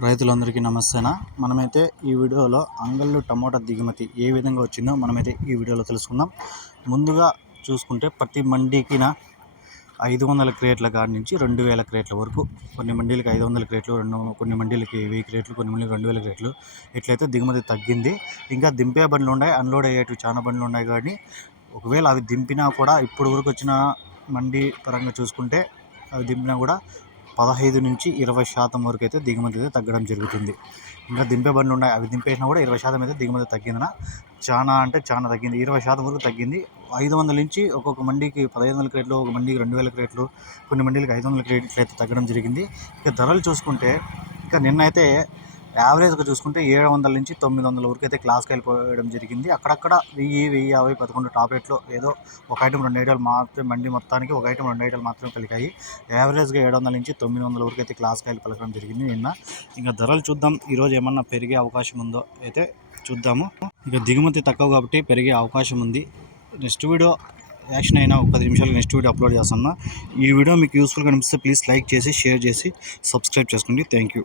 రైతులందరికీ నమస్తేనా? మనమైతే ఈ వీడియోలో అంగళ్ళు టమోటా దిగుమతి ఏ విధంగా వచ్చిందో మనమైతే ఈ వీడియోలో తెలుసుకుందాం. ముందుగా చూసుకుంటే ప్రతి మండీకిన ఐదు వందల క్రేట్ల కాడి నుంచి రెండు వేల క్రేట్ల వరకు కొన్ని మండీలకి ఐదు వందల క్రేట్లు రెండు కొన్ని మండీలకి వెయ్యి క్రేట్లు కొన్ని మండీలకి రెండు వేల క్రేట్లు ఇట్లయితే దిగుమతి తగ్గింది. ఇంకా దింపే బండ్లు ఉన్నాయి అన్లోడ్ అయ్యేటివి చాలా బండ్లు ఉన్నాయి కానీ ఒకవేళ అవి దింపినా కూడా ఇప్పుడు వరకు వచ్చిన మండీ పరంగా చూసుకుంటే అవి దింపినా కూడా పదహైదు నుంచి ఇరవై శాతం వరకు అయితే దిగుమతి అయితే తగ్గడం జరుగుతుంది. ఇంకా దింపే బండ్లు ఉన్నాయి. అవి దింపేసినా కూడా ఇరవై శాతం అయితే దిగుమతి తగ్గిందన చాలా అంటే చాలా తగ్గింది. ఇరవై శాతం వరకు తగ్గింది. ఐదు వందల నుంచి ఒక్కొక్క మండికి పదహైదు వందల క్రేట్లు ఒక మండీకి రెండు వేల క్రేట్లు కొన్ని మండీలకు ఐదు వందల క్రేట్లు అయితే తగ్గడం జరిగింది. ఇక ధరలు చూసుకుంటే ఇక నిన్నైతే యావరేజ్గా చూసుకుంటే ఏడు వందల నుంచి తొమ్మిది వందల వరకు అయితే క్లాస్కి వెళ్ళిపోవడం జరిగింది. అక్కడక్కడ వెయ్యి వెయ్యి యాభై పదకొండు టాప్ ఎయిట్లో ఏదో ఒక ఐటమ్ రెండు ఐటలు మాత్రమే మండి మొత్తానికి ఒక ఐటమ్ రెండు ఐటలు మాత్రమే పలికాయి. యావరేజ్గా ఏడు వందల నుంచి తొమ్మిది వందల వరకు అయితే క్లాస్కి వెళ్ళి పలకడం జరిగింది నిన్న. ఇంకా ధరలు చూద్దాం. ఈరోజు ఏమన్నా పెరిగే అవకాశం ఉందో అయితే చూద్దాము. ఇక దిగుమతి తక్కువ కాబట్టి పెరిగే అవకాశం ఉంది. నెక్స్ట్ వీడియో యాక్షన్ అయినా ఒక పది నిమిషాలు నెక్స్ట్ వీడియో అప్లోడ్ చేస్తున్నా. ఈ వీడియో మీకు యూస్ఫుల్గా అనిపిస్తే ప్లీజ్ లైక్ చేసి షేర్ చేసి సబ్స్క్రైబ్ చేసుకోండి. Thank you.